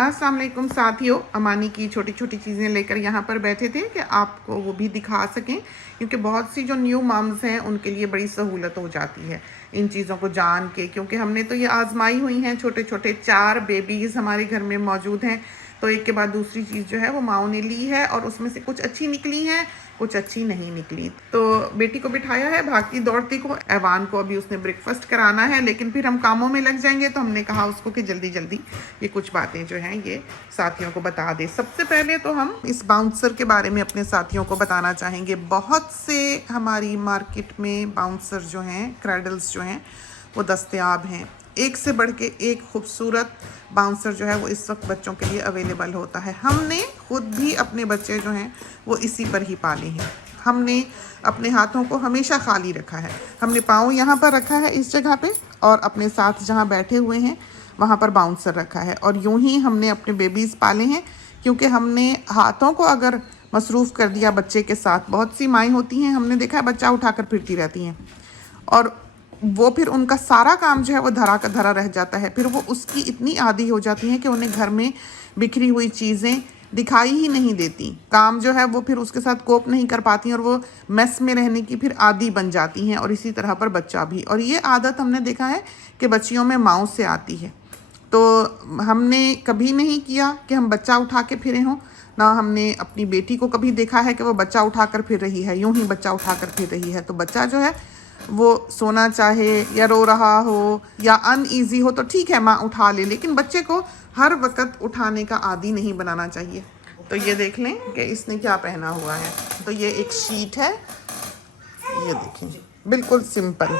अस्सलाम वालेकुम साथियों, अमानी की छोटी छोटी चीज़ें लेकर यहाँ पर बैठे थे कि आपको वो भी दिखा सकें, क्योंकि बहुत सी जो न्यू मम्स हैं उनके लिए बड़ी सहूलत हो जाती है इन चीज़ों को जान के, क्योंकि हमने तो ये आजमाई हुई हैं। छोटे छोटे 4 बेबीज़ हमारे घर में मौजूद हैं, तो एक के बाद दूसरी चीज़ जो है वो माओ ने ली है और उसमें से कुछ अच्छी निकली हैं, कुछ अच्छी नहीं निकली। तो बेटी को बिठाया है भागती दौड़ती को, ऐवान को अभी उसने ब्रेकफास्ट कराना है, लेकिन फिर हम कामों में लग जाएंगे, तो हमने कहा उसको कि जल्दी जल्दी ये कुछ बातें जो हैं ये साथियों को बता दे। सबसे पहले तो हम इस बाउंसर के बारे में अपने साथियों को बताना चाहेंगे। बहुत से हमारी मार्केट में बाउंसर जो हैं, क्रैडल्स जो हैं वो दस्तयाब हैं। एक से बढ़ के एक खूबसूरत बाउंसर जो है वो इस वक्त बच्चों के लिए अवेलेबल होता है। हमने खुद भी अपने बच्चे जो हैं वो इसी पर ही पाले हैं। हमने अपने हाथों को हमेशा खाली रखा है। हमने पाँव यहाँ पर रखा है इस जगह पे, और अपने साथ जहाँ बैठे हुए हैं वहाँ पर बाउंसर रखा है, और यूं ही हमने अपने बेबीज़ पाले हैं। क्योंकि हमने हाथों को अगर मसरूफ़ कर दिया बच्चे के साथ, बहुत सी माएँ होती हैं, हमने देखा है बच्चा उठाकर फिरती रहती हैं, और वो फिर उनका सारा काम जो है वो धरा का धरा रह जाता है। फिर वो उसकी इतनी आदी हो जाती हैं कि उन्हें घर में बिखरी हुई चीज़ें दिखाई ही नहीं देती। काम जो है वो फिर उसके साथ कोप नहीं कर पाती, और वो मेस में रहने की फिर आदी बन जाती हैं, और इसी तरह पर बच्चा भी। और ये आदत हमने देखा है कि बच्चियों में माओ से आती है। तो हमने कभी नहीं किया कि हम बच्चा उठा के फिरे हों, ना हमने अपनी बेटी को कभी देखा है कि वो बच्चा उठाकर फिर रही है, यूं ही बच्चा उठाकर फिर रही है। तो बच्चा जो है वो सोना चाहे या रो रहा हो या अनईजी हो तो ठीक है, माँ उठा ले, लेकिन बच्चे को हर वक्त उठाने का आदी नहीं बनाना चाहिए। तो ये देख लें कि इसने क्या पहना हुआ है। तो ये एक शीट है, ये देखें, बिल्कुल सिंपल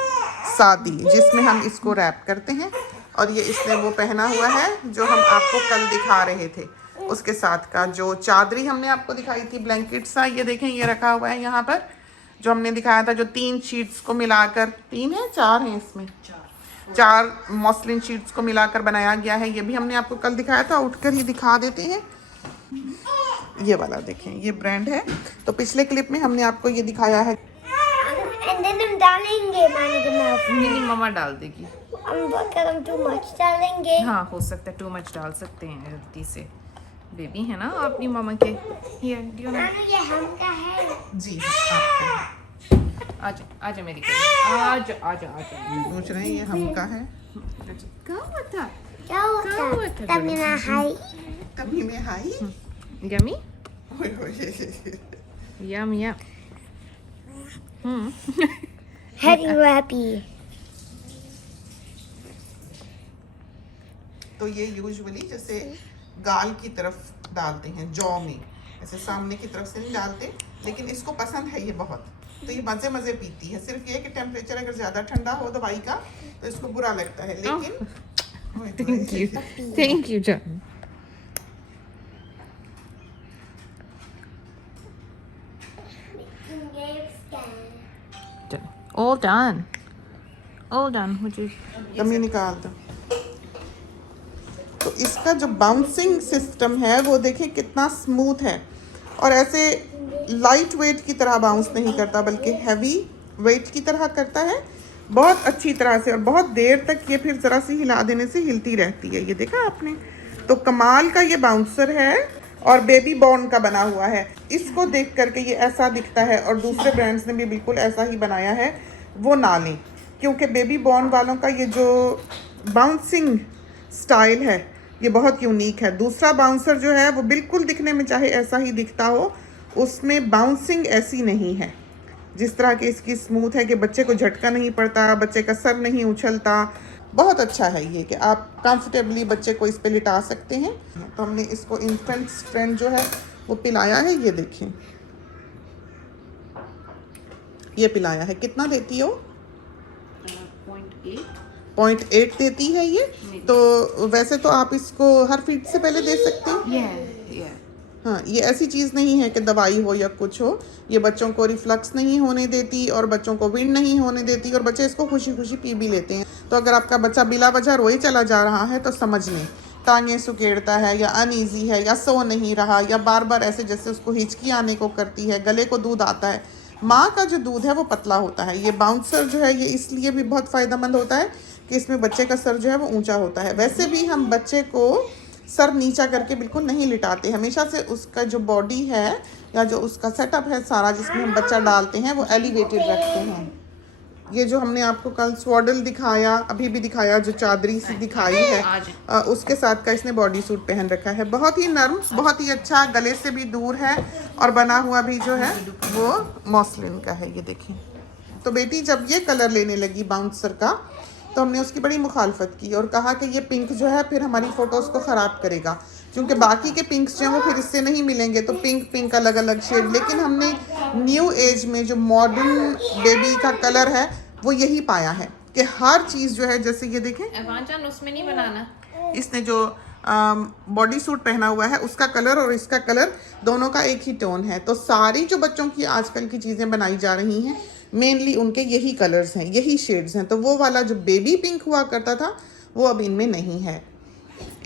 सादी, जिसमें हम इसको रैप करते हैं। और ये इसने वो पहना हुआ है जो हम आपको कल दिखा रहे थे, उसके साथ का जो चादरी हमने आपको दिखाई थी, ब्लैंकेट सा, ये देखें ये रखा हुआ है यहाँ पर, जो हमने दिखाया था, जो 3 शीट्स को मिलाकर, 3 है 4 हैं इसमें, 4 मॉस्लिन शीट्स को मिलाकर बनाया गया है। ये भी हमने आपको कल दिखाया था, उठकर ही दिखा देते हैं। ये वाला देखें, ये ब्रांड है। तो पिछले क्लिप में हमने आपको ये दिखाया है। हम डालेंगे नहीं, मम्मा डाल देगी। हम टू मच डालेंगे। हाँ, हो सकता है टू मच डाल सकते हैं गलती से। बेबी है ना अपनी मामा के। Here do you know? ये हम का है। जी आपका। आजा आजा मेरी करी, आजा आजा आजा। पूछ रहे हैं ये हम का है। क्या होता? क्या होता? तभी मैं हाई। तभी में हाई। यमी ओए ओए। Yum yum. Happy happy. तो ये यूजुअली जैसे गाल की तरफ डालते हैं, जॉ में, ऐसे सामने की तरफ से नहीं डालते, लेकिन इसको पसंद है ये बहुत। तो ये मज़े मज़े पीती है। सिर्फ ये कि टेम्परेचर अगर ज़्यादा ठंडा हो दवाई का तो इसको बुरा लगता है, लेकिन थैंक यू जान। All done मुझे कमी निकाल दो। तो इसका जो बाउंसिंग सिस्टम है वो देखिए कितना स्मूथ है, और ऐसे लाइट वेट की तरह बाउंस नहीं करता, बल्कि हैवी वेट की तरह करता है, बहुत अच्छी तरह से, और बहुत देर तक ये फिर ज़रा सी हिला देने से हिलती रहती है। ये देखा आपने? तो कमाल का ये बाउंसर है, और बेबी बॉर्न का बना हुआ है। इसको देख करके ये ऐसा दिखता है, और दूसरे ब्रांड्स ने भी बिल्कुल ऐसा ही बनाया है, वो ना लें, क्योंकि बेबी बॉर्न वालों का ये जो बाउंसिंग स्टाइल है ये बहुत यूनिक है। दूसरा बाउंसर जो है वो बिल्कुल दिखने में चाहे ऐसा ही दिखता हो, उसमें बाउंसिंग ऐसी नहीं है जिस तरह की इसकी स्मूथ है, कि बच्चे को झटका नहीं पड़ता, बच्चे का सर नहीं उछलता। बहुत अच्छा है ये कि आप कंफर्टेबली बच्चे को इस पे लिटा सकते हैं। तो हमने इसको इन्फेंट स्ट्रेंथ जो है वो पिलाया है, ये देखें, ये पिलाया है। कितना देती हो? 0.8 देती है ये। तो वैसे तो आप इसको हर फीड से पहले दे सकते हैं। हाँ, ये ऐसी चीज़ नहीं है कि दवाई हो या कुछ हो। ये बच्चों को रिफ्लक्स नहीं होने देती, और बच्चों को विंड नहीं होने देती, और बच्चे इसको खुशी खुशी पी भी लेते हैं। तो अगर आपका बच्चा बिला वजह रोए चला जा रहा है तो समझ लें टांगें सुकेड़ता है, या अनईजी है, या सो नहीं रहा, या बार बार ऐसे जैसे उसको हिचकी आने को करती है, गले को दूध आता है। माँ का जो दूध है वो पतला होता है। ये बाउंसर जो है ये इसलिए भी बहुत फ़ायदेमंद होता है कि इसमें बच्चे का सर जो है वो ऊंचा होता है। वैसे भी हम बच्चे को सर नीचा करके बिल्कुल नहीं लिटाते, हमेशा से उसका जो बॉडी है या जो उसका सेटअप है सारा जिसमें हम बच्चा डालते हैं वो एलिवेटेड रखते हैं। ये जो हमने आपको कल स्वॉडल दिखाया, अभी भी दिखाया, जो चादरी सी दिखाई है उसके साथ का इसने बॉडी सूट पहन रखा है। बहुत ही नर्म, बहुत ही अच्छा, गले से भी दूर है और बना हुआ भी जो है वो मॉस्लिन का है। ये देखिए, तो बेटी जब ये कलर लेने लगी बाउंसर का तो हमने उसकी बड़ी मुखालफत की और कहा कि ये पिंक जो है फिर हमारी फ़ोटोज़ को ख़राब करेगा, क्योंकि बाकी के पिंक्स जो हैं वो फिर इससे नहीं मिलेंगे, तो पिंक अलग अलग शेड। लेकिन हमने न्यू एज में जो मॉडर्न बेबी का कलर है वो यही पाया है कि हर चीज़ जो है, जैसे ये देखें जान उसमें नहीं बनाना, इसने जो बॉडी सूट पहना हुआ है उसका कलर और इसका कलर दोनों का एक ही टोन है। तो सारी जो बच्चों की आजकल की चीज़ें बनाई जा रही हैं मेनली उनके यही कलर्स हैं, यही शेड्स हैं। तो वो वाला जो बेबी पिंक हुआ करता था वो अब इनमें नहीं है।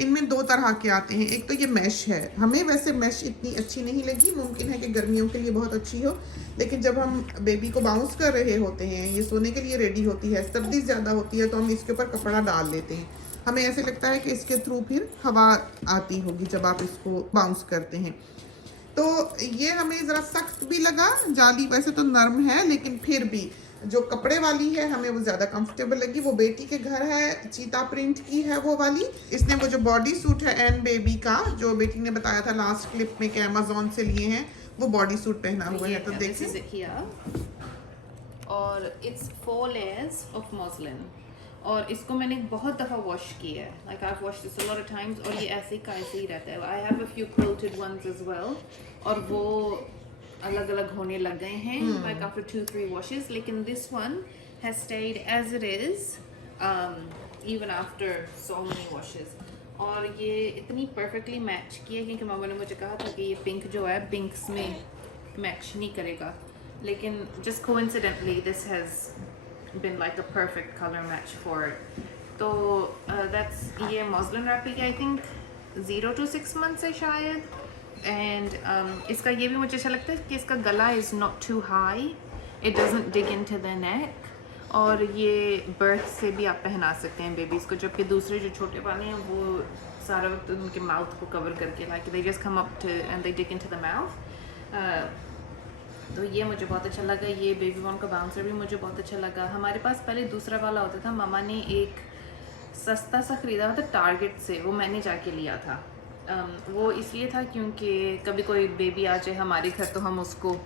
इनमें दो तरह के आते हैं, एक तो ये मैश है, हमें वैसे मैश इतनी अच्छी नहीं लगी, मुमकिन है कि गर्मियों के लिए बहुत अच्छी हो, लेकिन जब हम बेबी को बाउंस कर रहे होते हैं, ये सोने के लिए रेडी होती है, सर्दी ज़्यादा होती है तो हम इसके ऊपर कपड़ा डाल लेते हैं, हमें ऐसे लगता है कि इसके थ्रू फिर हवा आती होगी जब आप इसको बाउंस करते हैं। तो ये हमें ज़रा सख्त भी लगा, जाली वैसे तो नरम है लेकिन फिर भी जो कपड़े वाली है हमें वो ज़्यादा कंफर्टेबल लगी। वो बेटी के घर है, चीता प्रिंट की है वो वाली। इसने वो जो बॉडी सूट है एन बेबी का, जो बेटी ने बताया था लास्ट क्लिप में कि अमेज़ॉन से लिए हैं, वो बॉडी सूट पहना हुआ है। तो देखिए, और इट्स 4 layers ऑफ मॉस्लिन, और इसको मैंने बहुत दफ़ा वॉश किया है, like I have washed this a lot of times, और ये ऐसे का ऐसे ही रहता है। I have a few quilted ones as well, और वो अलग अलग होने लग गए हैं लाइक आफ्टर 2-3 वॉशेस, लेकिन this one has stayed as it is even after so many washes. और ये इतनी परफेक्टली मैच की है क्योंकि मामा ने मुझे कहा था कि ये पिंक जो है पिंक्स में मैच नहीं करेगा, लेकिन just coincidentally this has been like a perfect color match for it. तो that's ये मॉस्लिन रैपी आई थिंक 0 to 6 months है शायद। एंड इसका ये भी मुझे अच्छा लगता है कि इसका गला is not too high, it doesn't dig into the neck, और ये बर्थ से भी आप पहना सकते हैं बेबीज़ को, जबकि दूसरे जो छोटे वाले हैं वो सारा वक्त उनके माउथ को कवर करके like they just come up to and they dig into the mouth. तो ये मुझे बहुत अच्छा लगा। ये बेबी बॉर्न का बाउंसर भी मुझे बहुत अच्छा लगा। हमारे पास पहले दूसरा वाला होता था, मामा ने एक सस्ता सा ख़रीदा था टारगेट से, वो मैंने जाके लिया था। वो इसलिए था क्योंकि कभी कोई बेबी आ जाए हमारे घर तो हम उसको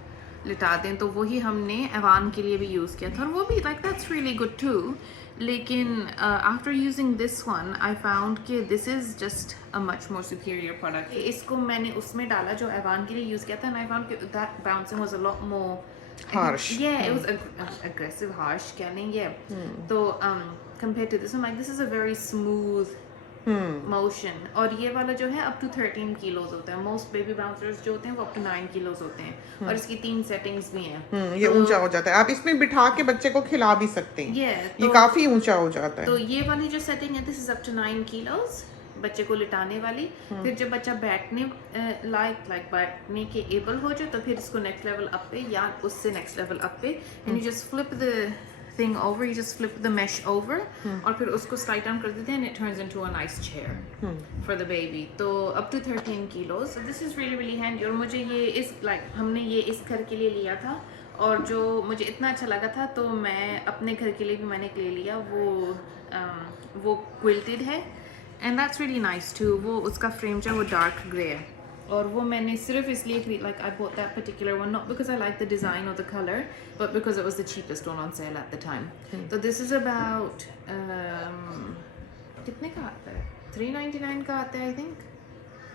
लिटा दें, तो वही हमने एवान के लिए भी यूज़ किया था, और वो भी like that's really good too. लेकिन after using this one I found कि this is just a much more superior product. इसको मैंने उसमें डाला जो एवान के लिए यूज़ किया था, एंड आई फाउंड कि that bouncing was a lot more harsh. Yeah, it was aggressive, harsh कह लें ये। तो compared to this one, like this is a very smooth motion, और ये वाला जो है up to 13 kilos होता है। most baby bouncers जो होते हैं वो up to 9 kilos होते हैं, और इसकी 3 settings भी हैं। ये ऊंचा हो जाता है, आप इसमें बिठा के बच्चे को खिला भी सकते हैं। ये काफी ऊंचा हो जाता है। तो ये वाली जो सेटिंग है this is up to 9 kilos बच्चे को लिटाने वाली। फिर जब बच्चा बैठने बैठने के एबल हो जाए तो फिर इसको नेक्स्ट लेवल अप पे या उससे नेक्स्ट लेवल अप पे, and you just flip the thing over, you just flip the mesh over, और फिर उसको स्लाइड डाउन कर देते हैं, and it turns into a nice chair for the baby. तो up to 13 kilos, so this is really really handy. और मुझे ये इस हमने ये इस घर के लिए लिया था, और जो मुझे इतना अच्छा लगा था तो मैं अपने घर के लिए भी मैंने ले लिया। वो क्विल्टेड है, and that's really nice too. वो उसका फ्रेम जो है वो डार्क ग्रे है, और वो मैंने सिर्फ इसलिए खरीद like I bought that particular one not because I like the design और the colour, but because it was the cheapest one on sale at the time. तो दिस इज़ अबाउट कितने का आता है? 399 का आता है आई थिंक,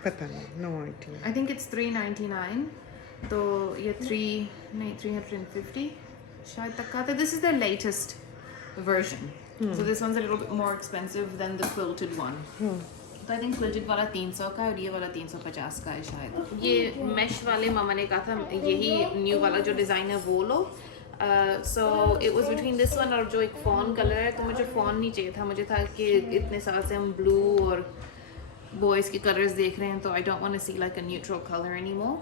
पता नहीं, no idea. I think it's 399, तो ये 350 शायद तक का आता है। This is the latest version. So this one's a little bit more expensive than the quilted one. तो आई थिंक क्विल्टेड वाला 300 का है और ये वाला 350 का है शायद। ये मैश वाले मामा ने कहा था यही न्यू वाला जो डिज़ाइन है वो लो। So it was between this one और जो एक फॉन कलर है, तो मुझे फॉन नहीं चाहिए था, मुझे था कि इतने साल से हम ब्लू और बॉयज़ के कलर्स देख रहे हैं, तो I don't want to see like a neutral colour any more.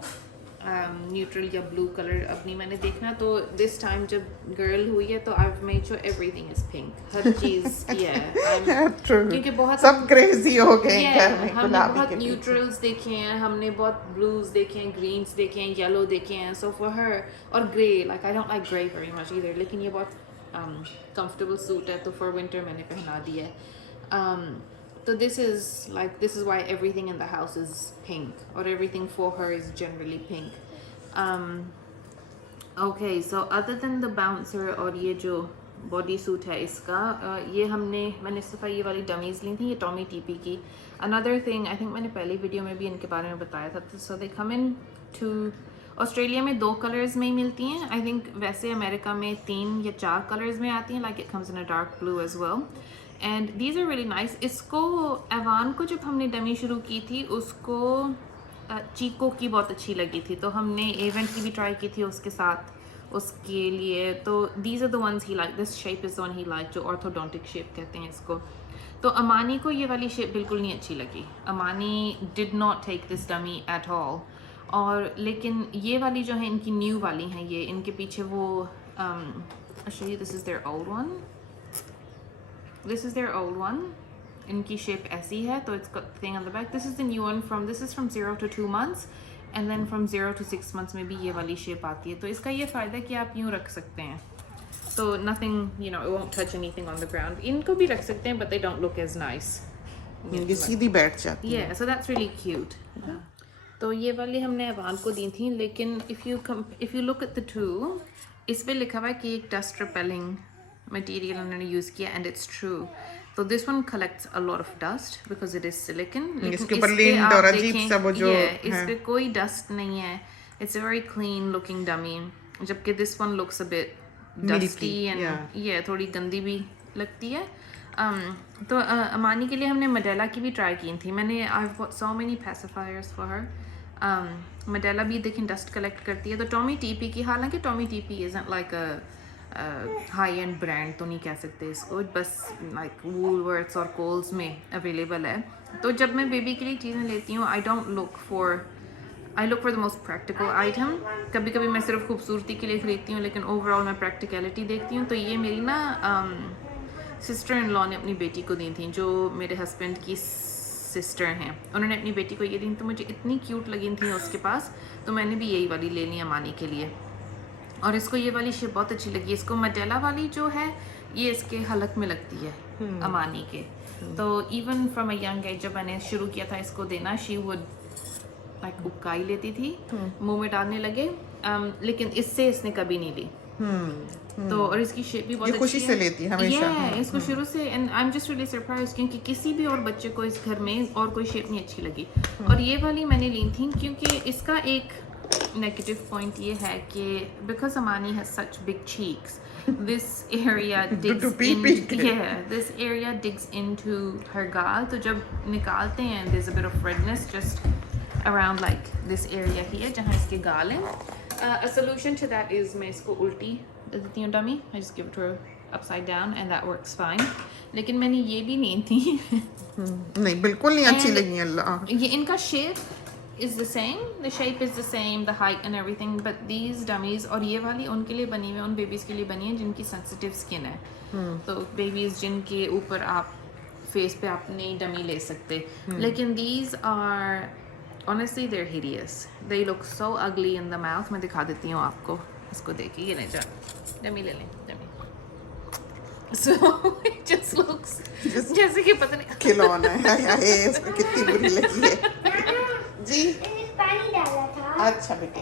Neutral या ब्लू कलर अपनी मैंने देखना, तो दिस टाइम जब गर्ल हुई है तो I have made sure everything is pink, हर चीज क्योंकि बहुत सब क्रेजी हो गए घर में हमने गुलाबी बहुत के पीछे। न्यूट्रल्स देखे हैं, हमने बहुत ब्लूज देखे हैं, ग्रीन्स देखे हैं, येलो देखे हैं, सो फॉर हर, और grey, like I don't like grey very much either, लेकिन ये बहुत कंफर्टेबल सूट है तो फॉर विंटर मैंने पहना दिया है। So this is why everything in the house is pink, or everything for her is generally pink. Okay, so other than the bouncer और ये जो बॉडी सूट है इसका, ये मैंने सिर्फ ये वाली डमीज ली थी, ये टॉमी टीपी की। Another thing, I think मैंने पहली वीडियो में भी इनके बारे में बताया था, so they come in to Australia में 2 कलर्स में ही मिलती हैं, आई थिंक वैसे अमेरिका में 3 या 4 कलर्स में आती हैं, like it comes in a dark blue as well, and these are really nice. इसको एवान को जब हमने डमी शुरू की थी उसको चीको की बहुत अच्छी लगी थी, तो हमने एवेंट की भी ट्राई की थी उसके साथ उसके लिए, तो दीज आर द वंस ही like, this shape is one ही लाइक, जो ऑर्थोडोंटिक शेप कहते हैं इसको। तो अमानी को ये वाली शेप बिल्कुल नहीं अच्छी लगी, Amani did not take this dummy at all. और लेकिन ये वाली जो है इनकी न्यू वाली हैं, ये इनके पीछे वो actually this is their old one, this is their old one, इनकी शेप ऐसी है, तो it's got thing on the back. This is the new one from, this is from 0 to 2 months, and then from 0 to 6 months में भी ये वाली shape आती है। तो इसका ये फ़ायदा है कि आप यूँ रख सकते हैं, तो nothing, you know, it won't touch anything on the ground. इनको भी रख सकते हैं, but they don't look as nice, ये सीधी बैठ जाती है। yeah, so that's really cute. तो ये वाली हमने अवान को दी थी, लेकिन if you look at the two, इस पे लिखा हुआ है कि एक डस्ट रिपेलिंग मटेरियल उन्होंने यूज़ किया, एंड इट्स ट्रू। तो this one collects a lot of dust because it is silicon, इसके ऊपर लिंट और अजीब सा वो जो इस पे कोई डस्ट नहीं है, it's a very clean looking dummy, जबकि this one looks a bit dusty and ये थोड़ी गंदी भी लगती है। तो अमानी के लिए हमने मडेला की भी ट्राई की थी, मैंने I have got so many pacifiers for her. मडेला भी देखें डस्ट कलेक्ट करती है, तो टॉमी टीपी की, हालांकि Tommy TP isn't like a high and brand तो नहीं कह सकते इसको, बस लाइक वूलवर्थ्स और कोल्स में अवेलेबल है। तो जब मैं बेबी के लिए चीज़ें लेती हूँ, I look for the most practical item. कभी कभी मैं सिर्फ खूबसूरती के लिए ख़रीदती हूँ, लेकिन ओवरऑल मैं प्रैक्टिकलिटी देखती हूँ। तो ये मेरी ना सिस्टर इन लॉ ने अपनी बेटी को दी थी, जो मेरे हस्बैंड की सिस्टर हैं, उन्होंने अपनी बेटी को ये दी, तो मुझे इतनी क्यूट लगी थी उसके पास, तो मैंने भी यही वाली ले ली अमानी के लिए। और इसको ये वाली शेप बहुत अच्छी लगी। इसको मडेला वाली जो है ये इसके हलक में लगती है अमानी के, तो even from a young age जब मैंने शुरू किया था इसको देना, शी वुड लाइक उबकाई लेती थी, मुंह में डालने लगे, लेकिन इससे इसने कभी नहीं ली। तो और इसकी शेप भी बहुत खुशी से लेती है हमेशा। इसको शुरू से, and I am just really surprise, क्योंकि किसी भी और बच्चे को इस घर में और कोई शेप नहीं अच्छी लगी। और ये वाली मैंने ली थी क्योंकि इसका एक नेगेटिव पॉइंट ये है कि because Amani has such big cheeks, this area digs into her गाल, तो जब निकालते हैं there's a bit of redness just around like this area here जहाँ इसके गाल हैं। A solution to that is मैं इसको उल्टी देती हूँ dummy, I just give it to her upside down and that works fine। लेकिन मैंने ये भी नहीं थी नहीं, बिल्कुल नहीं अच्छी लगी अल्लाह। ये इनका shape is the same, the shape is the same, the height and everything, but these dummies, और ये वाली उनके लिए बनी हुई है, उन बेबीज़ के लिए बनी है जिनकी sensitive skin है। तो बेबीज़ जिनके ऊपर आप फेस पे आप नहीं डमी ले सकते, लेकिन these are honestly they're hideous, they look so ugly in the mouth। मैं दिखा देती हूँ आपको, इसको देखिए, ये ले जा, डमी ले लें, dummy. So it just looks जैसे कि पता नहीं खिलौना है, इसको कितनी बुरी लगी है जी। पानी डाला था। अच्छा बेटा,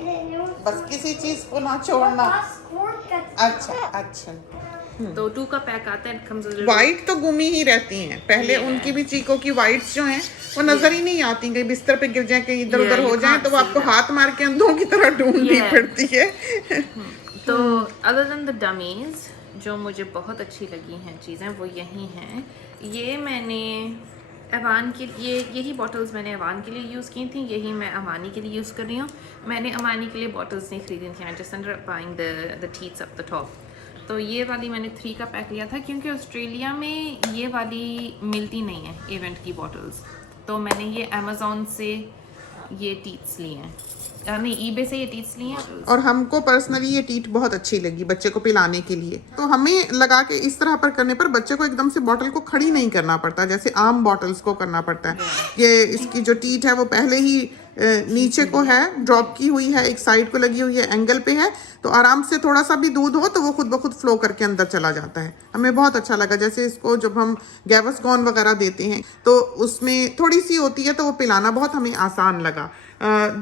बस किसी चीज को ना छोड़ना। अच्छा तो 2 का पैक आता है, comes with a little- white तो गुमी ही रहती हैं, पहले उनकी भी चीकों की वाइट्स जो हैं वो नजर ही नहीं आती, कहीं बिस्तर पे गिर जाए, कहीं इधर उधर हो जाए तो वो आपको हाथ मार के अंधों की तरह ढूंढनी पड़ती है। तो other than the dummies, जो मुझे बहुत अच्छी लगी हैं चीज़ें वो यही हैं। ये मैंने अवान के लिए, यही बॉटल्स मैंने अवान के लिए यूज़ की थी, यही मैं अमानी के लिए यूज़ कर रही हूँ। मैंने अमानी के लिए बॉटल्स नहीं खरीदी थी, I just ended up buying the teeths up the top. तो ये वाली मैंने 3 का पैक लिया था क्योंकि ऑस्ट्रेलिया में ये वाली मिलती नहीं है इवेंट की बॉटल्स, तो मैंने ये अमेज़ॉन से ये टीथ्स लिए हैं। नहीं ईबे से ये टीट्स लिए हैं। और हमको पर्सनली ये टीट बहुत अच्छी लगी बच्चे को पिलाने के लिए। तो हमें लगा कि इस तरह पर करने पर बच्चे को एकदम से बॉटल को खड़ी नहीं करना पड़ता जैसे आम बॉटल्स को करना पड़ता है। ये इसकी जो टीट है वो पहले ही नीचे को है, ड्रॉप की हुई है, एक साइड को लगी हुई है, एंगल पे है, तो आराम से थोड़ा सा भी दूध हो तो वो खुद ब खुद फ्लो करके अंदर चला जाता है। हमें बहुत अच्छा लगा। जैसे इसको जब हम गैवस्कॉन वगैरह देते हैं तो उसमें थोड़ी सी होती है तो वो पिलाना बहुत हमें आसान लगा।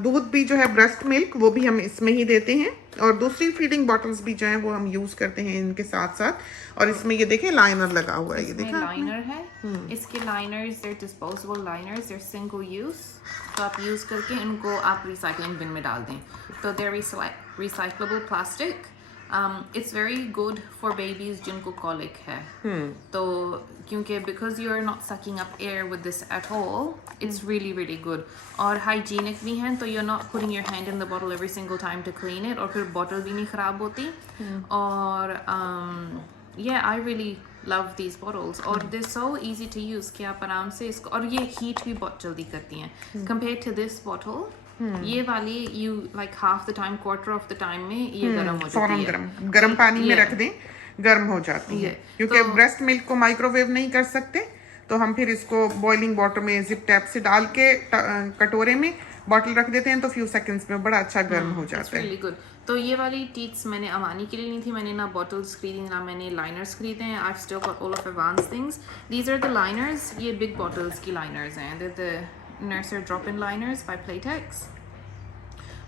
दूध भी जो है ब्रेस्ट मिल्क वो भी हम इसमें ही देते हैं, और दूसरी फीडिंग बॉटल्स भी जो हैं वो हम यूज़ करते हैं इनके साथ साथ। और इसमें ये देखें लाइनर लगा हुआ है, ये देखें लाइनर है। इसके liners they're disposable liners, they're single use, तो आप यूज़ करके इनको आप रिसाइकलिंग बिन में डाल दें। तो they're recyclable plastic. It's very good for babies जिनको कॉलिक है। तो क्योंकि because you are not sucking up air with this at all, it's really really good. और हाइजीनिक भी हैं, तो you are not putting your hand in the bottle every single time to clean it, और फिर bottle भी नहीं ख़राब होती। और yeah, I really love these bottles, और they're so easy to use कि आप आराम से इसको, और ये हीट भी बहुत जल्दी करती हैं compared to this bottle। ये वाली you like half the time, quarter of the time में ये गर्म हो जाती है। गर्म पानी में रख दें, गर्म हो जाती है। क्योंकि ब्रेस्ट मिल्क को माइक्रोवेव नहीं कर सकते, तो हम फिर इसको बॉइलिंग वाटर में जिप टैप से डाल के कटोरे में बॉटल रख देते हैं तो फ्यू सेकंड्स में बड़ा अच्छा गर्म हो जाता है। really good। तो ये वाली टीट्स मैंने अमानी के लिए ली थी। मैंने ना बॉटल्स खरीदी ना मैंने लाइनर्स खरीदे हैं। I've still got all of Avance things। These are the liners। ये बिग बॉटल्स की लाइनर्स हैं। They're the Nurser drop-in liners by Playtex।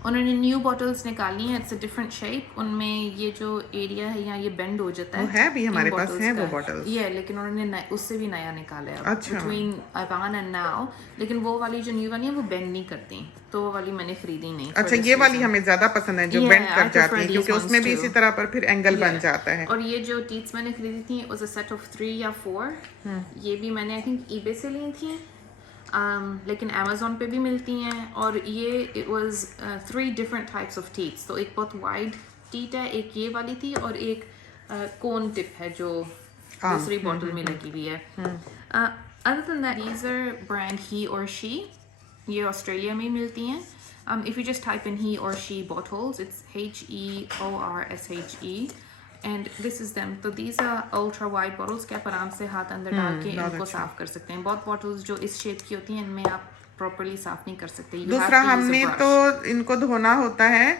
उन्होंने न्यू बॉटल्स निकाली हैं, इट्स अ डिफरेंट शेप। उनमें ये जो एरिया है यहाँ ये बेंड हो जाता है। वो है भी हमारे पास है वो बॉटल्स। ये लेकिन उन्होंने उससे भी नया निकाला है अच्छा। Between Evan and now. लेकिन वो वाली जो न्यू वाली है वो बेंड नहीं करती, तो वो वाली मैंने खरीदी नहीं। अच्छा, ये वाली हमें ज्यादा पसंद है जो बेंड कर जाती है, क्योंकि उसमें भी इसी तरह पर फिर एंगल बन जाता है। और ये जो टीट्स मैंने खरीदी थी वाज अ सेट ऑफ 3 या 4। ये भी मैंने आई थिंक ईबे से ली थी, लेकिन अमेज़ॉन पे भी मिलती हैं। और ये it was 3 different types of tits. तो एक बहुत वाइड टीट है, एक ये वाली थी, और एक कोन टिप है जो दूसरी बॉटल में लगी हुई है। Other than that these are brand He or She, ये ऑस्ट्रेलिया में मिलती हैं। If you just type in He or She bottles, it's HEORSHE and this is them। तो these are ultra wide bottles के आप आराम से हाथ अंदर डाल के इनको साफ कर सकते हैं। बहुत बॉटल्स जो इस शेप की होती हैं इनमें आप प्रॉपर्ली साफ नहीं कर सकते। दूसरा, हमने तो इनको धोना होता है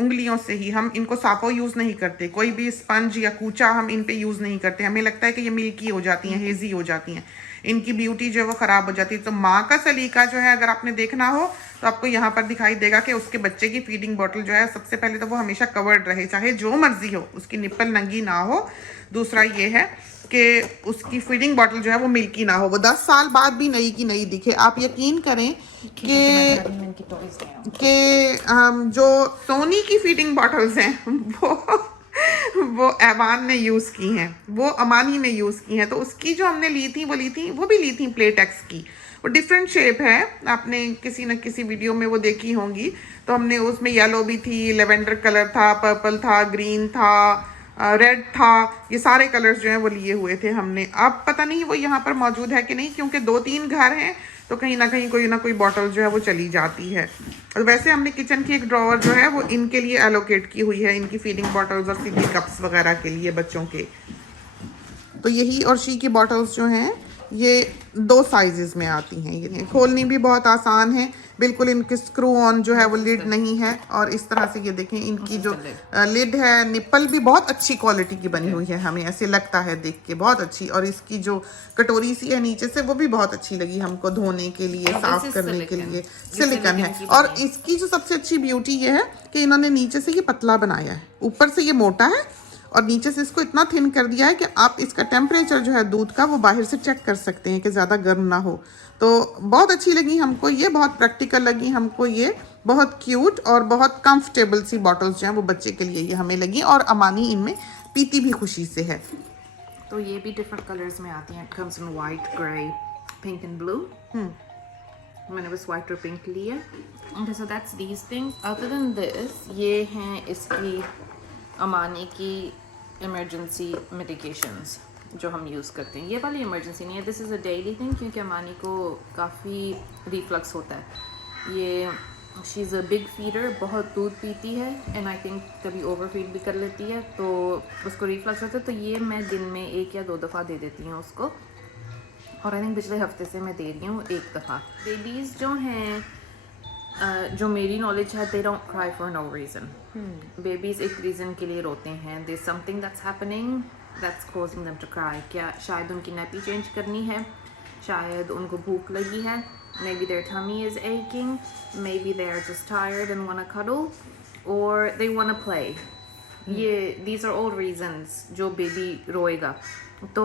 उंगलियों से ही, हम इनको साफो यूज नहीं करते। कोई भी स्पंज या कूचा हम इन पे यूज नहीं करते। हमें लगता है कि ये मिल्की हो जाती हैं, हेजी हो जाती हैं, इनकी ब्यूटी जो है वो खराब हो जाती है। तो माँ का सलीका जो है अगर आपने देखना हो तो आपको यहाँ पर दिखाई देगा कि उसके बच्चे की फीडिंग बॉटल जो है सबसे पहले तो वो हमेशा कवर्ड रहे, चाहे जो मर्जी हो, उसकी निप्पल नंगी ना हो। दूसरा ये है कि उसकी फीडिंग बॉटल जो है वो मिल्की ना हो, वो 10 साल बाद भी नई की नई दिखे। आप यकीन करें कि जो सोनी की फीडिंग बॉटल्स हैं वो एवान ने यूज़ की हैं, वो अमानी ने यूज़ की हैं। तो उसकी जो हमने ली थी वो भी ली थी प्लेटेक्स की। वो डिफरेंट शेप है, आपने किसी न किसी वीडियो में वो देखी होंगी। तो हमने उसमें येलो भी थी, लेवेंडर कलर था, पर्पल था, ग्रीन था, रेड था, ये सारे कलर्स जो हैं वो लिए हुए थे हमने। अब पता नहीं वो यहाँ पर मौजूद है कि नहीं, क्योंकि 2-3 घर हैं तो कहीं ना कहीं कोई ना कोई बॉटल जो है वो चली जाती है। और वैसे हमने किचन की एक ड्रॉवर जो है वो इनके लिए एलोकेट की हुई है, इनकी फीडिंग बॉटल्स और सिपी कप्स वगैरह के लिए बच्चों के। तो यही और शी की बॉटल्स जो हैं ये 2 साइजेस में आती हैं। ये खोलनी भी बहुत आसान है, बिल्कुल इनकी स्क्रू ऑन जो है वो लिड नहीं है। और इस तरह से ये देखें इनकी जो लिड है, निप्पल भी बहुत अच्छी क्वालिटी की बनी हुई है, हमें ऐसे लगता है देख के बहुत अच्छी। और इसकी जो कटोरी सी है नीचे से वो भी बहुत अच्छी लगी हमको, धोने के लिए, साफ करने के लिए सिलिकॉन है। और इसकी जो सबसे अच्छी ब्यूटी ये है कि इन्होंने नीचे से ये पतला बनाया है, ऊपर से ये मोटा है और नीचे से इसको इतना थिन कर दिया है कि आप इसका टेम्परेचर जो है दूध का वो बाहर से चेक कर सकते हैं कि ज़्यादा गर्म ना हो। तो बहुत अच्छी लगी हमको ये, बहुत प्रैक्टिकल लगी हमको ये, बहुत क्यूट और बहुत कंफर्टेबल सी बॉटल्स जो हैं वो बच्चे के लिए ये हमें लगी। और अमानी इनमें पीती भी खुशी से है। तो ये भी डिफरेंट कलर्स में आती हैं। It comes in white, grey, pink and blue. मैंने बस वाइट और पिंक लिया। Okay, so that's these things. Other than this, ये हैं इसकी अमानी की इमरजेंसी मेडिकेशंस जो हम यूज़ करते हैं। ये वाली इमरजेंसी नहीं है, this is a daily thing, क्योंकि अमानी को काफ़ी रिफ्लक्स होता है। ये she is a big feeder, बहुत दूध पीती है एंड आई थिंक कभी ओवर फीड भी कर लेती है तो उसको रिफ्लक्स होता है, तो ये मैं दिन में 1 या 2 दफ़ा दे देती हूँ उसको, और आई थिंक पिछले हफ्ते से मैं दे रही हूँ 1 दफ़ा। बेबीज़ जो हैं जो मेरी नॉलेज है, they don't cry for no reason. Babies एक रीज़न के लिए रोते हैं, there's something that's happening that's causing them to cry. क्या शायद उनकी नैपी चेंज करनी है, शायद उनको भूख लगी है, maybe their tummy is aching, maybe they are just tired and want to cuddle, or they want to play. ये these are all reasons जो बेबी रोएगा। तो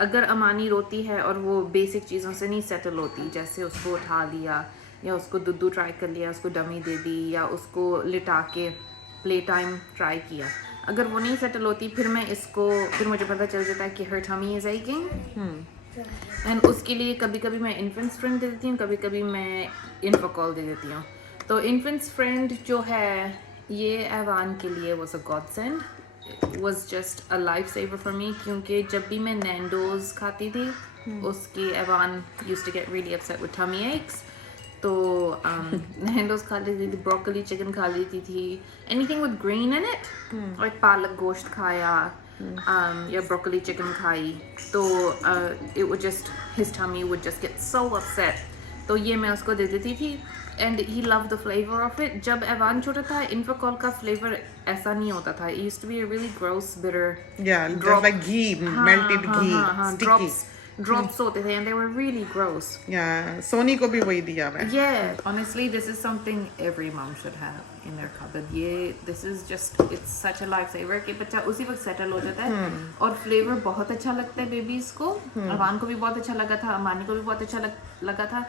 अगर अमानी रोती है और वो बेसिक चीज़ों से नहीं सेटल होती, जैसे उसको उठा लिया या उसको दुद्धू ट्राई कर लिया, उसको डमी दे दी या उसको लिटा के प्ले टाइम ट्राई किया, अगर वो नहीं सेटल होती फिर मुझे पता चल जाता है कि her tummy is aching and उसके लिए कभी कभी मैं इन्फेंट्स फ्रेंड दे देती हूँ, कभी कभी मैं इन्फोकॉल दे देती हूँ। तो इन्फेंट्स फ्रेंड जो है ये एवान के लिए was a godsend, was just a life saver for me, क्योंकि जब भी मैं नैंडोज खाती थी उसकी Evan used to get really upset with tummy aches, तो नैंडोज खा लेती थी, ब्रोकली चिकन खा लेती थी, anything with green in it, और पालक गोश्त खाया या ब्रोकली चिकन खाई, तो it would just, his tummy would just get so upset. तो ये मैं उसको दे देती थी and he loved the flavor of it. जब एवान छोटा था, इन्फोकॉल का फ्लेवर ऐसा नहीं होता था. It used to be a really gross, bitter. Yeah, just like ghee, melted ghee, sticky. Drops होते थे and they were really gross. Yeah, Soni को भी वही दिया मैं. Yeah, honestly, this is something every mom should have in their cupboard. This is just, it's such a lifesaver कि बच्चा उसी वक्त सेटल हो जाता है और फ्लेवर बहुत अच्छा लगता है बेबीज को. अवान को भी बहुत अच्छा लगा था, अमानी को भी बहुत अच्छा लगा था.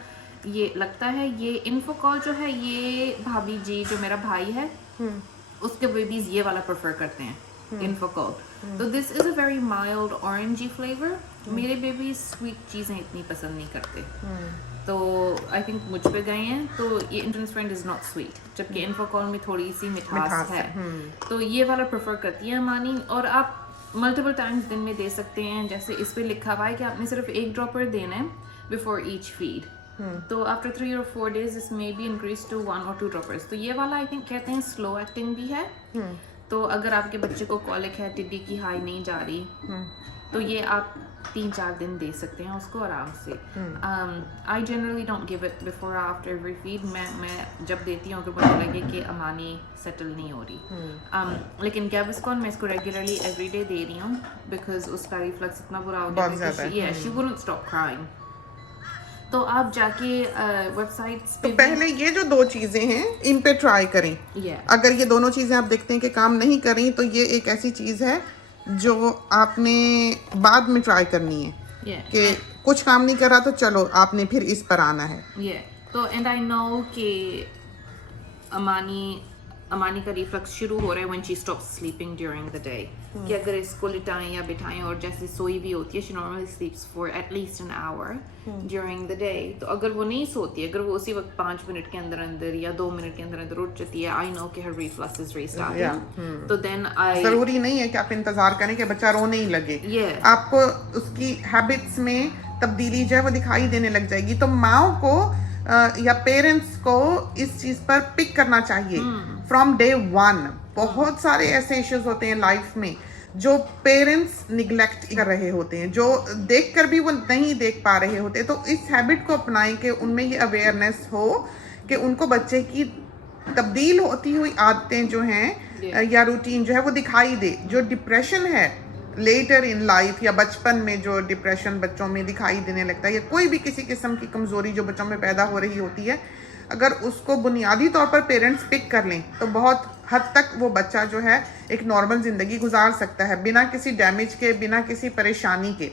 ये लगता है ये इन्फोकॉल जो है, ये भाभी जी जो मेरा भाई है उसके बेबीज ये वाला प्रेफर करते हैं, इन्फोकॉल. तो this is a very mild orangey flavour. मेरे बेबी स्वीट चीज़ें इतनी पसंद नहीं करते, तो आई थिंक मुझ पे गए हैं. तो ये internet friend is not sweet, जबकि इन्फोकॉल में थोड़ी सी मिठास है. तो ये वाला प्रेफर करती है अमानी. और आप मल्टीपल टाइम्स दिन में दे सकते हैं. जैसे इस पे लिखा हुआ है कि आपने सिर्फ 1 ड्रॉपर देना है बिफोर ईच फीड. तो after 3 or 4 days this may be increase to 1 or 2 droppers. तो ये वाला आई थिंक कहते हैं स्लो एक्टिंग भी है. तो अगर आपके बच्चे को कॉलिक है, टिड्डी की हाई नहीं जा रही, तो ये आप 3-4 दिन दे सकते हैं उसको आराम से. I generally don't give it before और आफ्टर एवरी फीड. मैं जब देती हूँ अगर मुझे लगे कि अमानी सेटल नहीं हो रही. लेकिन गैविस्कॉन मैं इसको रेगुलरली एवरी डे दे रही हूँ बिकॉज उसका रिफ्लक्स इतना बुरा हो गया है, शी वुडंट स्टॉप क्राइंग. तो आप जाके वेबसाइट्स पे तो पहले ये जो 2 चीजें हैं इन पे ट्राई करें. अगर ये दोनों चीजें आप देखते हैं कि काम नहीं कर रही, तो ये एक ऐसी चीज है जो आपने बाद में ट्राई करनी है. कि कुछ काम नहीं कर रहा तो चलो आपने फिर इस पर आना है. तो एंड आई नो कि अमानी का रिफ्लक्स शुरू हो रहा है when she stops sleeping during the day. कि अगर इसको लिटाएं या बिठाएं, और जैसे सोई भी होती है, she normally स्लीप्स for at least an hour during the day. तो अगर वो नहीं सोती, अगर वो उसी वक्त 5 मिनट के अंदर या 2 मिनट के अंदर उठ जाती है, आई नो कि हर रिफ्लक्स इज रीस्टार्टिंग. तो देन जरूरी नहीं है कि आप इंतजार करें कि बच्चा रोने ही लगे. आपको उसकी हैबिट्स में तब्दीली जो है वो दिखाई देने लग जाएगी. तो माओ को या पेरेंट्स को इस चीज पर पिक करना चाहिए फ्रॉम डे 1. बहुत सारे ऐसे इश्यूज होते हैं लाइफ में जो पेरेंट्स निगलेक्ट कर रहे होते हैं, जो देखकर भी वो नहीं देख पा रहे होते. तो इस हैबिट को अपनाएं कि उनमें ये अवेयरनेस हो कि उनको बच्चे की तब्दील होती हुई आदतें जो हैं या रूटीन जो है वो दिखाई दे. जो डिप्रेशन है लेटर इन लाइफ या बचपन में जो डिप्रेशन बच्चों में दिखाई देने लगता है, या कोई भी किसी किस्म की कमजोरी जो बच्चों में पैदा हो रही होती है, अगर उसको बुनियादी तौर पर पेरेंट्स पिक कर लें तो बहुत हद तक वो बच्चा जो है एक नॉर्मल ज़िंदगी गुजार सकता है बिना किसी डैमेज के, बिना किसी परेशानी के.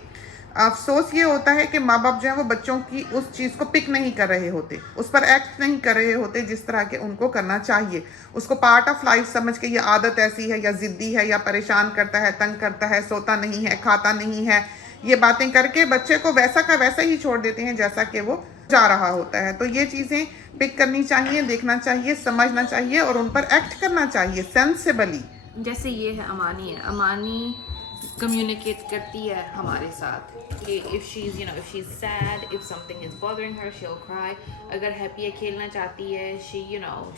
अफसोस ये होता है कि माँ बाप जो है वो बच्चों की उस चीज़ को पिक नहीं कर रहे होते, उस पर एक्ट नहीं कर रहे होते जिस तरह के उनको करना चाहिए. उसको पार्ट ऑफ लाइफ समझ के ये आदत ऐसी है या ज़िद्दी है या परेशान करता है, तंग करता है, सोता नहीं है, खाता नहीं है, ये बातें करके बच्चे को वैसा का वैसा ही छोड़ देते हैं जैसा कि वो जा रहा होता है. तो ये चीज़ें पिक करनी चाहिए, देखना चाहिए, समझना चाहिए और उन पर एक्ट करना चाहिए सेंसिबली. जैसे ये है अमानी कम्युनिकेट करती है हमारे साथ कि if she is if she is sad, if something is bothering her, she will cry. अगर हैप्पी है, खेलना चाहती है, शी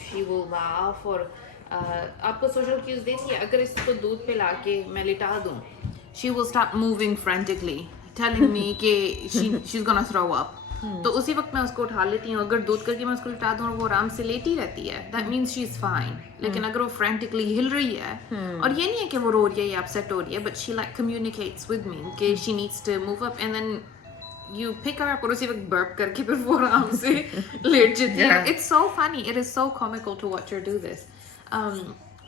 शी विल लाफ. और आपको सोशल क्यूज देती है. अगर इसको दूध पिला के मैं लिटा दूँ, she will start moving frantically, telling me कि she is gonna throw up. तो उसी वक्त मैं उसको उठा लेती हूँ. अगर दूध करके मैं उसको लिटा दूँ और वो आराम से लेटी रहती है, that means she is fine. लेकिन अगर वो फ्रेंटिकली हिल रही है, और ये नहीं है कि वो रो रही है या अपसेट हो रही है, but she like communicates with me कि she needs to move up, and then you pick her up और उसी वक्त बर्प करके फिर वो आराम से लेट जाती है. It's so funny, it is so comical to watch her do this.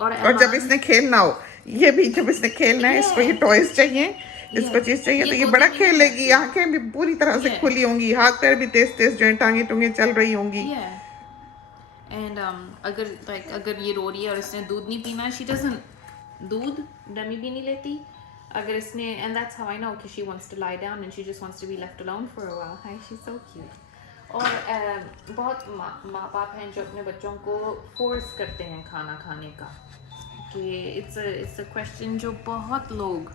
और जब इसने खेलना हो, ये भी जब इसने खेलना है, इसको ये टॉयज चाहिए, इसको चीज चाहिए, तो ये बड़ा खेलेगी. आंखें भी पूरी तरह से खुली होंगी, हाथ पैर भी तेज तेज जो है टांगे टूंगे चल रही होंगी. एंड अगर ये रो रही है और इसने दूध नहीं पीना, शी डजंट दूध डमी भी नहीं लेती. अगर इसने, and that's how I know कि she wants to lie down and she just wants to be left alone for a while. Hi, she is so cute. और बहुत माँ बाप हैं जो अपने बच्चों को फोर्स करते हैं खाना खाने का. कि इट्स अ क्वेश्चन जो बहुत लोग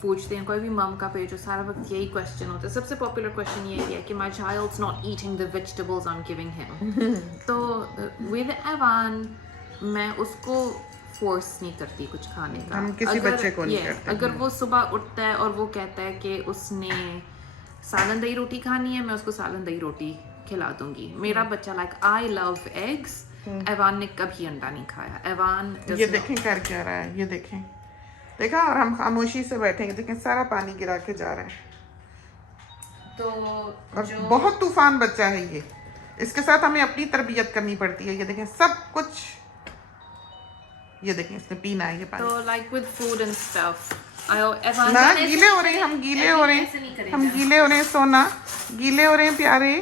पूछते हैं. कोई भी मम का पेज, सारा वक्त यही क्वेश्चन होता है. सबसे पॉपुलर क्वेश्चन यही है कि my child's not eating the vegetables I am giving him. तो विद एवान मैं उसको फोर्स नहीं करती कुछ खाने का. हम किसी बच्चे को नहीं करते. अगर वो सुबह उठता है और वो कहता है कि उसने सालन दही रोटी खानी है, मैं उसको सालन दही रोटी खिला दूंगी. मेरा बच्चा like I love eggs. Evan ने कभी अंडा नहीं खाया. एवान ये देखें कर क्या रहा है, ये देखें, देखा. और हम खामोशी से बैठेंगे, देखें सारा पानी गिरा के जा रहा है. तो और बहुत तूफान बच्चा है ये. इसके साथ हमें अपनी तरबियत करनी पड़ती है. ये देखें सब कुछ, ये देखें इसने पीना है ये पानी. तो like with food and stuff ना गीले हो रहे हैं, हम गीले हो रहे हैं, हम गीले हो रहे हैं. सोना गीले हो रहे हैं प्यारे.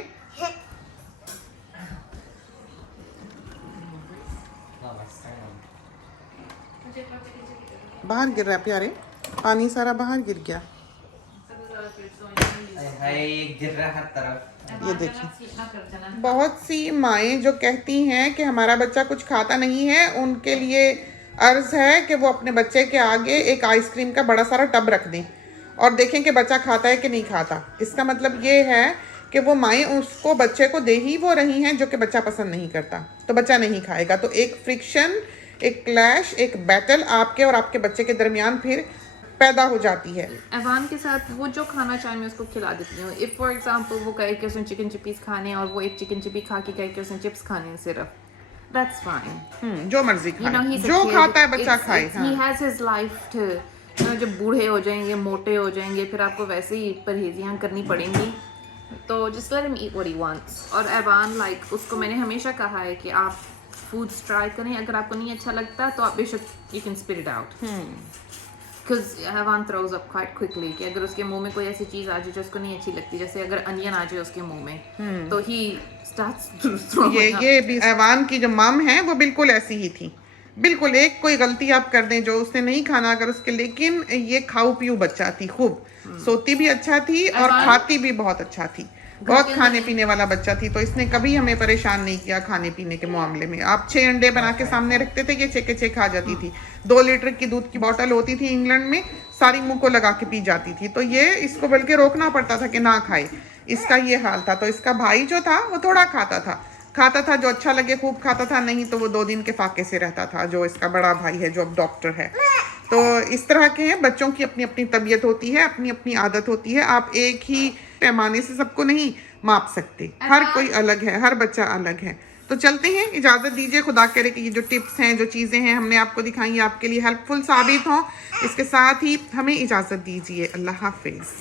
बाहर गिर रहा है प्यारे, पानी सारा बाहर गिर गया. गिर रहा हर तरफ. ये देखिए, बहुत सी माएँ जो कहती हैं कि हमारा बच्चा कुछ खाता नहीं है, उनके लिए अर्ज है कि वो अपने बच्चे के आगे एक आइसक्रीम का बड़ा सारा टब रख दें और देखें कि बच्चा खाता है कि नहीं खाता. इसका मतलब ये है कि वो माएँ उसको बच्चे को दे ही वो रही हैं जो कि बच्चा पसंद नहीं करता, तो बच्चा नहीं खाएगा. तो एक फ्रिक्शन, एक क्लैश, एक बैटल आपके और आपके बच्चे के दरमियान फिर पैदा हो जाती है. एवान के साथ वो जो खाना चाहे मैं उसको खिला देती हूँ. इफ फॉर एग्जांपल वो कहे कि उसने चिकन चिप्पीज खाने और वो एक चिकन चिप्पी खा के कहे कि उसने चिप्स खाने सिर्फ, दैट्स फाइन. जो मर्जी खाए, जो खाता है बच्चा खाए. He has his life too, जब बूढ़े हो जाएंगे, मोटे हो जाएंगे, फिर आपको वैसे ही परहेजियाँ करनी पड़ेंगी. तो just let him eat what he wants. और एवान लाइक उसको मैंने हमेशा कहा है कि आप फूड्स ट्राई करें. अगर आपको नहीं अच्छा लगता तो आप बेशक you can spit it out. Because Evan throws up quite quickly. कि अगर उसके मुंह में कोई ऐसी चीज़ आ जाए जो उसको नहीं अच्छी लगती, जैसे अगर अनियन आ जाए उसके मुंह में, तो ही स्टार्ट्स ये भी एवान की जो मम है वो बिल्कुल ऐसी ही थी. बिल्कुल एक कोई गलती आप कर दें जो उसने नहीं खाना अगर उसके, लेकिन ये खाऊ पीऊ बच्चा थी. खूब सोती भी अच्छा थी और खाती भी बहुत अच्छा थी. बहुत खाने पीने वाला बच्चा थी. तो इसने कभी हमें परेशान नहीं किया खाने पीने के मामले में. आप 6 अंडे बना के सामने रखते थे, ये 6 के 6 खा जाती थी. 2 लीटर की दूध की बोतल होती थी इंग्लैंड में, सारी मुंह को लगा के पी जाती थी. तो ये इसको बल्कि रोकना पड़ता था कि ना खाए. इसका ये हाल था. तो इसका भाई जो था वो थोड़ा खाता था, जो अच्छा लगे खूब खाता था, नहीं तो वो 2 दिन के फाके से रहता था. जो इसका बड़ा भाई है जो अब डॉक्टर है. तो इस तरह के हैं बच्चों की अपनी अपनी तबीयत होती है, अपनी अपनी आदत होती है. आप एक ही पैमाने से सबको नहीं माप सकते. हर कोई अलग है, हर बच्चा अलग है. तो चलते हैं, इजाज़त दीजिए. खुदा करे कि ये जो टिप्स हैं, जो चीज़ें हैं हमने आपको दिखाई, आपके लिए हेल्पफुल साबित हों. इसके साथ ही हमें इजाज़त दीजिए. अल्लाह हाफिज़.